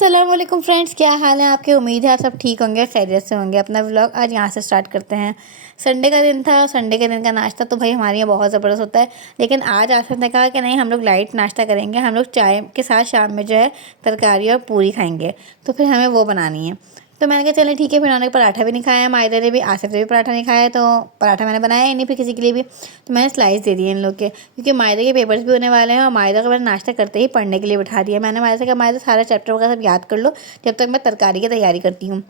अस्सलाम वालेकुम फ्रेंड्स, क्या हाल है आपके। उम्मीद है आप सब ठीक होंगे, खैरियत से होंगे। अपना व्लॉग आज यहाँ से स्टार्ट करते हैं। संडे का दिन था। संडे के दिन का नाश्ता तो भाई हमारे यहाँ बहुत ज़बरदस्त होता है, लेकिन आज आसिफ ने कहा कि नहीं, हम लोग लाइट नाश्ता करेंगे। हम लोग चाय के साथ शाम में जो है तरकारी और पूरी खाएँगे, तो फिर हमें वो बनानी है। तो मैंने कहा चलें ठीक है। फिर उन्होंने पराठा भी नहीं खाया, मायदे ने भी, आसिफ ने भी पराठा नहीं खाया, तो पराठा मैंने बनाया ही नहीं फिर किसी के लिए भी। तो मैंने स्लाइस दे दिए इन लोग के, क्योंकि मायदे के पेपर्स भी होने वाले हैं और मायदा का मैंने नाश्ता करते ही पढ़ने के लिए बिठा दिया। मैंने मायदे से कहा मायदा सारा चैप्टर वगैरह सब याद कर लो, जब तक मैं तरकारी की तैयारी करती हूँ।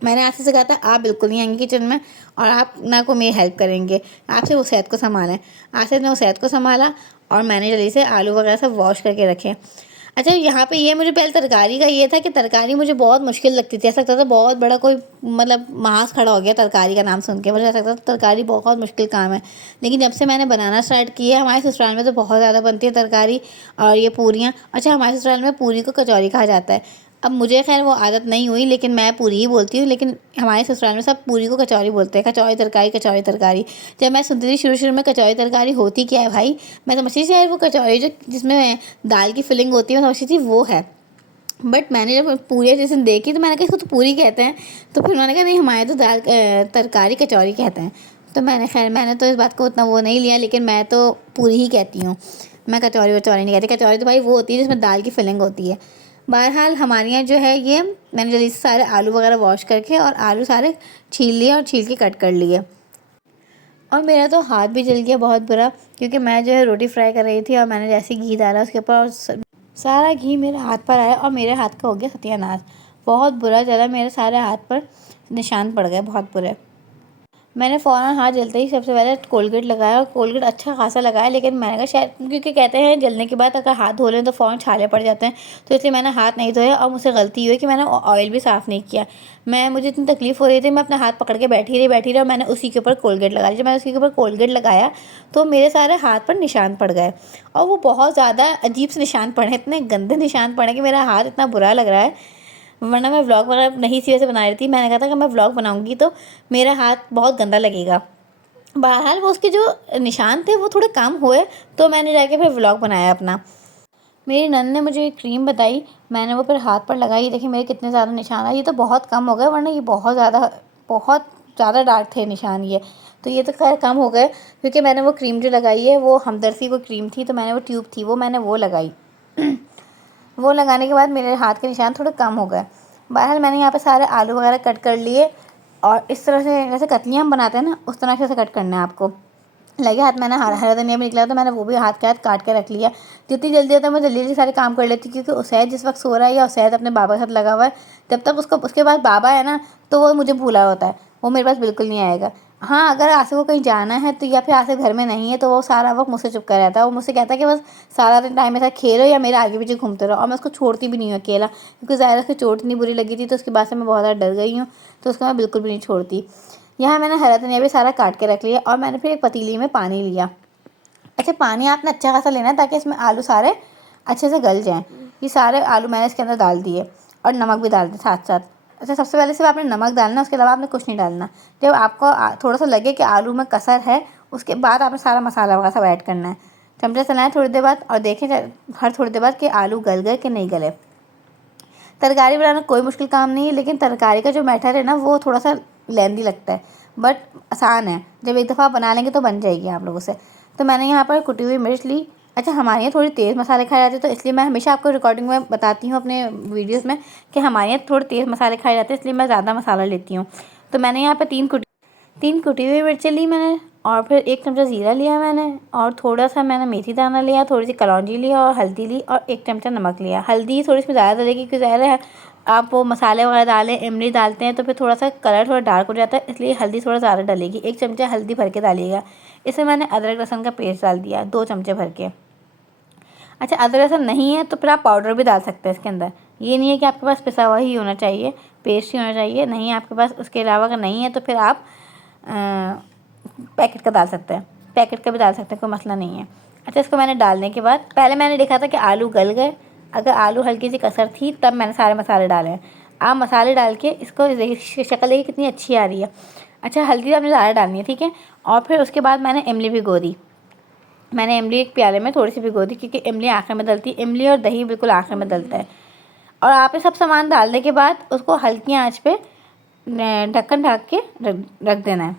मैंने आसिफ से कहा था आप बिल्कुल नहीं आएंगे किचन में और आप ना को मेरी हेल्प करेंगे, आपसे वो सेहत को संभालें। आसिफ ने वो सेहत को संभाला और मैंने जल्दी से आलू वगैरह सब वॉश करके रखे। अच्छा, यहाँ पे ये मुझे पहले तरकारी का ये था कि तरकारी मुझे बहुत मुश्किल लगती थी। ऐसा लगता था बहुत बड़ा कोई मतलब महाज खड़ा हो गया तरकारी का नाम सुन के। मुझे ऐसा लगता था तरकारी बहुत मुश्किल काम है, लेकिन जब से मैंने बनाना स्टार्ट किया, हमारे ससुराल में तो बहुत ज़्यादा बनती है तरकारी और ये पूरियाँ। अच्छा, हमारे ससुराल में पूरी को कचौरी कहा जाता है। अब मुझे खैर वो आदत नहीं हुई, लेकिन मैं पूरी ही बोलती हूँ, लेकिन हमारे ससुराल में सब पूरी को कचौरी बोलते हैं। कचौरी तरकारी, कचौरी तरकारी। जब मैं सुनती थी शुरू शुरू में कचौरी तरकारी होती क्या है भाई, मैं समझती थी यार वो कचौरी जो जिसमें दाल की फिलिंग होती है, मैं समझती थी वो है। बट मैंने जब पूरी जिस दिन देखी तो मैंने कहा इसको तो पूरी कहते हैं। तो फिर उन्होंने कहा नहीं, हमारे तो दाल तरकारी कचौरी कहते हैं। तो मैंने तो इस बात को उतना वो नहीं लिया, लेकिन मैं तो पूरी ही कहती हूँ। मैं कचौरी वचौरी नहीं कहती। कचौरी तो भाई वो होती है जिसमें दाल की फिलिंग होती है। बहरहाल हमारे यहाँ जो है ये, मैंने जल्दी से सारे आलू वगैरह वॉश करके और आलू सारे छील लिए और छील के कट कर लिए। और मेरा तो हाथ भी जल गया बहुत बुरा, क्योंकि मैं जो है रोटी फ्राई कर रही थी और मैंने जैसे घी डाला उसके ऊपर और सारा घी मेरे हाथ पर आया और मेरे हाथ का हो गया सत्यानाश। बहुत बुरा जला, मेरे सारे हाथ पर निशान पड़ गए बहुत बुरे। मैंने फ़ौरन हाथ जलते ही सबसे पहले कोलगेट लगाया और कोलगेट अच्छा खासा लगाया, लेकिन मैंने कहा शायद, क्योंकि कहते हैं जलने के बाद अगर हाथ धो लें तो फ़ौरन छाले पड़ जाते हैं, तो इसलिए मैंने हाथ नहीं धोया। और मुझसे गलती हुई कि मैंने ऑयल भी साफ़ नहीं किया। मुझे इतनी तकलीफ़ हो रही थी, मैं अपना हाथ पकड़ के बैठी रही और मैंने उसी के ऊपर कोलगेट लगा ली। जब मैंने उसी के ऊपर कोलगेट लगाया तो मेरे सारे हाथ पर निशान पड़ गए, और वो बहुत ज़्यादा अजीब से निशान पड़े, इतने गंदे निशान पड़े कि मेरा हाथ इतना बुरा लग रहा है। वरना मैं व्लॉग वगैरह नहीं इसी वजह से बना रही थी। मैंने कहा था कि मैं व्लॉग बनाऊंगी तो मेरा हाथ बहुत गंदा लगेगा। बहरहाल वो उसके जो निशान थे वो थोड़े कम हुए, तो मैंने जाके फिर व्लॉग बनाया अपना। मेरी नंद ने मुझे एक क्रीम बताई, मैंने वो फिर हाथ पर लगाई। देखिए मेरे कितने ज़्यादा निशान आए। ये तो बहुत कम हो गए, वरना ये बहुत ज़्यादा डार्क थे निशान ये। तो ये तो खैर कम हो गए, क्योंकि मैंने वो क्रीम जो लगाई है वो हमदर्दी को क्रीम थी, तो मैंने वो ट्यूब थी मैंने वो लगाई। वो लगाने के बाद मेरे हाथ के निशान थोड़े कम हो गए। बहरहाल मैंने यहाँ पे सारे आलू वगैरह कट कर लिए, और इस तरह से जैसे कतलियाँ हम बनाते हैं ना, उस तरह से कट करना है आपको। लगे हाथ मैंने हरा धनिया भी निकला, तो मैंने वो भी हाथ के हाथ काट के रख लिया। जितनी जल्दी होता है मैं जल्दी जल्दी सारे काम कर लेती, क्योंकि उसैद जिस वक्त सो रहा है या उसैद अपने बाबा के साथ लगा हुआ है, जब तक उसके बाद बाबा है ना, तो वो मुझे भूला होता है, वो मेरे पास बिल्कुल नहीं आएगा। हाँ, अगर आसिफ को कहीं जाना है तो, या फिर आसिफ घर में नहीं है, तो वो सारा वक्त मुझसे चुपका रहता है। वो मुझसे कहता है कि बस सारा दिन टाइम मेरे साथ खेलो या मेरे आगे पीछे घूमते रहो, और मैं उसको छोड़ती भी नहीं हूँ अकेला, क्योंकि ज़ाहिर उसकी चोट इतनी बुरी लगी थी, तो उसके बाद से मैं बहुत ज़्यादा डर गई हूँ, तो उसको मैं बिल्कुल भी नहीं छोड़ती। यहाँ मैंने हरा धनिया भी सारा काट के रख लिया, और मैंने फिर एक पतीली में पानी लिया। अच्छा, पानी आपने अच्छा खासा लेना है ताकि इसमें आलू सारे अच्छे से गल जाएँ। ये सारे आलू मैंने इसके अंदर डाल दिए, और नमक भी डाल दिया साथ साथ। अच्छा, सबसे पहले सिर्फ आपने नमक डालना, उसके अलावा आपने कुछ नहीं डालना। जब आपको थोड़ा सा लगे कि आलू में कसर है, उसके बाद आपने सारा मसाला वगैरह सब ऐड करना है। चमचा चलाएं थोड़ी देर बाद, और देखें हर थोड़ी देर बाद कि आलू गल गए कि नहीं गले। तरकारी बनाना कोई मुश्किल काम नहीं है, लेकिन तरकारी का जो मैटर है ना, वो थोड़ा सा लेंदी लगता है, बट आसान है। जब एक दफ़ा बना लेंगे तो बन जाएगी आप लोगों से। तो मैंने यहाँ पर कुटी हुई मिर्च ली। अच्छा, हमारे यहाँ थोड़ी तेज़ मसाले खाए जाते हैं, तो इसलिए मैं हमेशा आपको रिकॉर्डिंग में बताती हूँ अपने वीडियोज़ में कि हमारे यहाँ थोड़े तेज़ मसाले खाए जाते हैं, इसलिए मैं ज़्यादा मसाला लेती हूँ। तो मैंने यहाँ पर तीन कुटी हुई मिर्चें ली मैंने, और फिर एक चमचा ज़ीरा लिया मैंने, और थोड़ा सा मैंने मेथी दाना लिया, थोड़ी सी कलौंजी लिया, और हल्दी ली, और एक चमचा नमक लिया। हल्दी थोड़ी इसमें ज़्यादा डलेगी, क्योंकि ज़ाहिर है आप वो मसाले वगैरह डालें, इमली डालते हैं, तो फिर थोड़ा सा कलर थोड़ा डार्क हो जाता है, इसलिए हल्दी थोड़ा ज़्यादा डलेगी। एक चमचा हल्दी भर के डालिएगा। इसमें मैंने अदरक लहसुन का पेस्ट डाल दिया 2 चमचे भर के। अच्छा, अदरक लहसुन नहीं है तो फिर आप पाउडर भी डाल सकते हैं इसके अंदर। ये नहीं है कि आपके पास पिसा हुआ ही होना चाहिए, पेस्ट ही होना चाहिए। नहीं है आपके पास, उसके अलावा अगर नहीं है तो फिर आप पैकेट का डाल सकते हैं, पैकेट का भी डाल सकते हैं, कोई मसला नहीं है। अच्छा, इसको मैंने डालने के बाद पहले मैंने देखा था कि आलू गल गए। अगर आलू हल्की सी कसर थी तब मैंने सारे मसाले डाले हैं। आप मसाले डाल के इसको देखिए, शक्ल देखिए कितनी अच्छी आ रही है। अच्छा, हल्दी आपने ज़्यादा डालनी है, ठीक है। और फिर उसके बाद मैंने इमली भिगो दी। मैंने इमली एक प्याले में थोड़ी सी भिगो दी, क्योंकि इमली आखिर में डलती है। इमली और दही बिल्कुल आखिर में डलता है। और आपने सब सामान डालने के बाद उसको हल्की आंच पे ढक्कन ढक के रख देना है।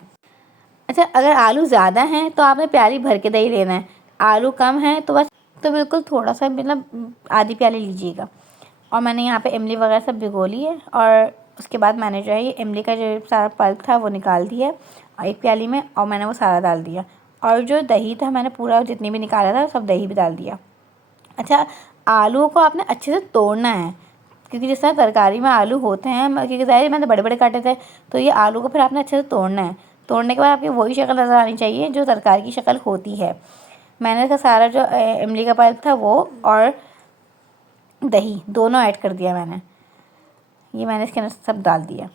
अच्छा, अगर आलू ज़्यादा हैं तो आपने प्याली भर के दही लेना है, आलू कम है तो बस तो बिल्कुल थोड़ा सा मतलब आधी प्याली लीजिएगा। और मैंने यहाँ पे इमली वगैरह सब भिगो ली है और उसके बाद मैंने जो है ये इमली का जो सारा पल्प था वो निकाल दिया और एक प्याली में, और मैंने वो सारा डाल दिया। और जो दही था मैंने पूरा जितनी भी निकाला था सब दही भी डाल दिया। अच्छा, आलू को आपने अच्छे से तोड़ना है, क्योंकि जिस तरह तरकारी में आलू होते हैं, क्योंकि ज़ाहिर मैंने बड़े बड़े काटे थे, तो ये आलू को फिर आपने अच्छे से तोड़ना है। तोड़ने के बाद आपकी वही शक्ल नज़र आनी चाहिए जो तरकारी की शक्ल होती है। मैंने इसका सारा जो इमली का पल्प था वो और दही दोनों ऐड कर दिया मैंने, ये मैंने इसके अंदर सब डाल दिया।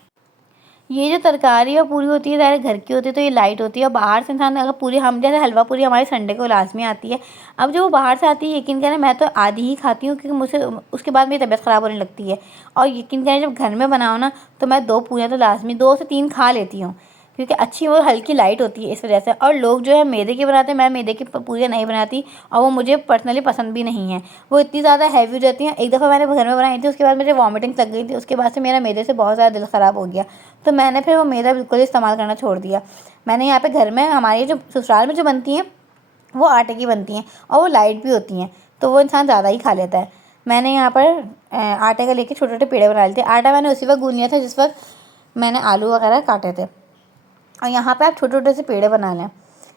ये जो तरकारी और पूरी होती है ज़्यादा घर की होती है तो ये लाइट होती है, और बाहर से इंसान अगर पूरी, हम जैसे हलवा पूरी हमारे संडे को लाजमी आती है, अब जो वो बाहर से आती है यकीन करें मैं तो आधी ही खाती हूँ, क्योंकि मुझसे उसके बाद मेरी तबीयत ख़राब होने लगती है। और यकीन करें जब घर में बनाओ ना तो मैं 2 पूरियाँ तो लाजमी 2 से 3 खा लेती हूँ, क्योंकि अच्छी वो हल्की लाइट होती है इस वजह से। और लोग जो है मैदे की बनाते हैं, मैं मैदे की पूरियाँ नहीं बनाती, और वो मुझे पर्सनली पसंद भी नहीं है, वो इतनी ज़्यादा हैवी हो जाती हैं। एक दफ़ा मैंने घर में बनाई थी, उसके बाद मुझे वॉमिटिंग लग गई थी, उसके बाद से मेरा मैदे से बहुत ज़्यादा दिल ख़राब हो गया, तो मैंने फिर वो मैदा बिल्कुल इस्तेमाल करना छोड़ दिया। मैंने यहाँ पे घर में हमारी जो ससुराल में जो बनती हैं वो आटे की बनती हैं और वो लाइट भी होती हैं, तो वो इंसान ज़्यादा ही खा लेता है। मैंने यहाँ पर आटे का लेके छोटे छोटे पेड़े बना लिए थे। आटा मैंने उसी वक्त गूंद लिया था जिस वक्त मैंने आलू वगैरह काटे थे, और यहाँ पे आप छोटे छोटे से पेड़े बना लें।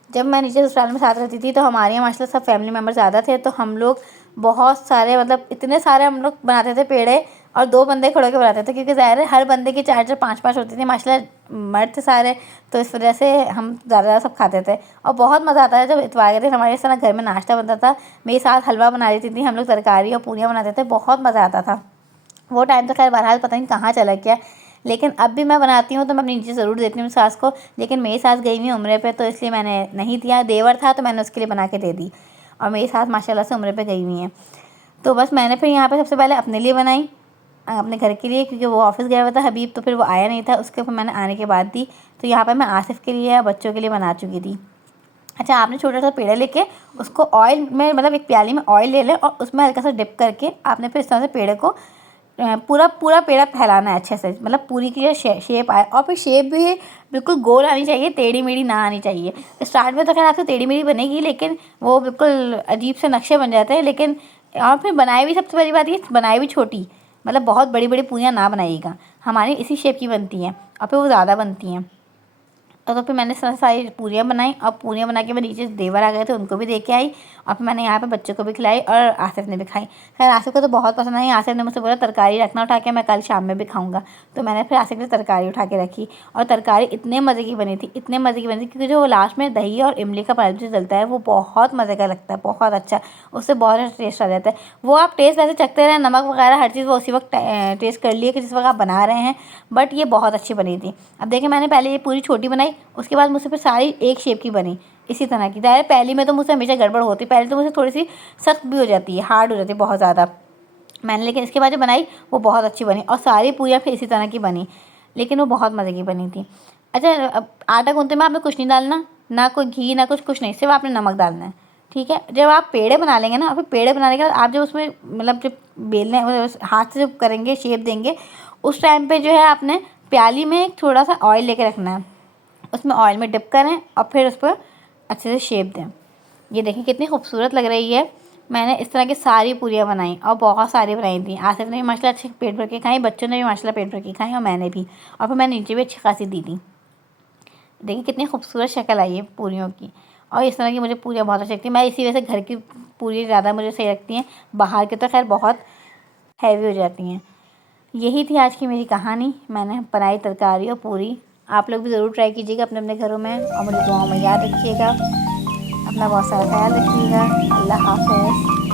जब मैं नीचे ससुराल में साथ रहती थी तो हमारे यहाँ माशाल्लाह सब फैमिली मेम्बर ज़्यादा थे, तो हम लोग बहुत सारे मतलब इतने सारे हम लोग बनाते थे पेड़े, और 2 बंदे खड़े होकर बनाते थे, क्योंकि ज़ाहिर है हर बंदे की 4-4 5-5 होती थी, माशाल्लाह मर्द थे सारे, तो इस वजह से हम ज़्यादा सब खाते थे। और बहुत मज़ा आता था जब इतवार के दिन हमारे इस तरह घर में नाश्ता बनता था, मेरे साथ हलवा बना देती थी, हम लोग तरकारी और पूरियाँ बनाते थे, बहुत मज़ा आता था। वो टाइम तो खैर बहरहाल पता नहीं कहाँ चला गया, लेकिन अब भी मैं बनाती हूँ तो मैं अपनी नीचे ज़रूर देती हूँ सास को, लेकिन मेरी सास गई हुई उम्रे पे, तो इसलिए मैंने नहीं दिया। देवर था तो मैंने उसके लिए बना के दे दी, और मेरी सास माशाल्लाह से उम्रे पे गई हुई हैं। तो बस मैंने फिर यहाँ पे सबसे पहले अपने लिए बनाई, अपने घर के लिए, क्योंकि वो ऑफिस गया हुआ था हबीब, तो फिर वो आया नहीं था, उसके फिर मैंने आने के बाद दी। तो यहाँ पर मैं आसिफ के लिए बच्चों के लिए बना चुकी थी। अच्छा, आपने छोटा सा पेड़ा लेके उसको ऑयल में, मतलब एक प्याली में ऑयल ले लें और उसमें हल्का सा डिप करके आपने फिर इस तरह से पेड़े को पूरा पूरा पेड़ा फैलाना है अच्छे से, मतलब पूरी की जो शेप आए, और फिर शेप भी बिल्कुल गोल आनी चाहिए, टेढ़ी मेढ़ी ना आनी चाहिए। स्टार्ट में तो खैर आपसे टेढ़ी मेढ़ी बनेगी, लेकिन वो बिल्कुल अजीब से नक्शे बन जाते हैं। लेकिन और फिर बनाई भी, सबसे बड़ी बात ये बनाई भी छोटी, मतलब बहुत बड़ी बड़ी पूरियाँ ना बनाइएगा, हमारी इसी शेप की बनती हैं और फिर वो ज़्यादा बनती हैं। तो फिर मैंने सारी पूरियाँ बनाई, और पूरियाँ बना के मैं नीचे देवर आ गए थे उनको भी दे के आई, और फिर मैंने यहाँ पे बच्चों को भी खिलाई और आसिफ ने भी खाई। खैर आसिफ को तो बहुत पसंद आई, आसिफ ने मुझसे बोला तरकारी रखना उठा के, मैं कल शाम में भी खाऊंगा, तो मैंने फिर आसिफ ने तरकारी उठा के रखी, और तरकारी इतने मज़े की बनी थी, इतने मज़े की बनी थी, क्योंकि जो लास्ट में दही और इमली का पल्प जो डलता है वो बहुत मज़े का लगता है, बहुत अच्छा, उससे बहुत अच्छा टेस्ट आ जाता है। वो आप टेस्ट वैसे चखते रहें, नमक वगैरह हर चीज़ वो उसी वक्त टेस्ट कर लिए कि जिस वक्त आप बना रहे हैं, बट ये बहुत अच्छी बनी थी। अब देखिए मैंने पहले ये पूरी छोटी बनाई, उसके बाद मुझसे फिर सारी एक शेप की बनी इसी तरह की। दायरे पहली में तो मुझसे हमेशा गड़बड़ होती, पहले तो मुझसे थोड़ी सी सख्त भी हो जाती है, हार्ड हो जाती है बहुत ज़्यादा मैंने, लेकिन इसके बाद जो बनाई वो बहुत अच्छी बनी, और सारी पूरियाँ फिर इसी तरह की बनी, लेकिन वो बहुत मज़े की बनी थी। अच्छा, अब आटा गूंथते में आपने कुछ नहीं डालना, ना कोई घी ना कुछ नहीं, सिर्फ आपने नमक डालना है, ठीक है। जब आप पेड़े बना लेंगे ना, फिर पेड़े बनाने के बाद आप जब उसमें मतलब जब बेलने हाथ से जब करेंगे शेप देंगे, उस टाइम पे जो है आपने प्याली में एक थोड़ा सा ऑयल लेके रखना है, उसमें ऑयल में डिप करें और फिर उस पर अच्छे से शेप दें। ये देखिए कितनी खूबसूरत लग रही है। मैंने इस तरह की सारी पूरियाँ बनाई और बहुत सारी बनाई थी। आसिफ ने भी माशाल्लाह अच्छे पेट भर के खाई, बच्चों ने भी माशाल्लाह पेट भर के खाई, और मैंने भी, और फिर मैंने नीचे भी अच्छी खासी दी थी। देखिए कितनी खूबसूरत शक्ल आई है पूरियों की, और इस तरह की मुझे पूरियाँ बहुत अच्छी लगती हैं। मैं इसी वजह से घर की पूरी ज़्यादा मुझे सही लगती हैं, बाहर की तो खैर बहुत हैवी हो जाती हैं। यही थी आज की मेरी कहानी, मैंने बनाई तरकारी और पूरी। आप लोग भी ज़रूर ट्राई कीजिएगा अपने अपने घरों में, और मुझे दुआओं में याद रखिएगा। अपना बहुत सारा ख्याल रखिएगा। अल्लाह हाफ़िज़।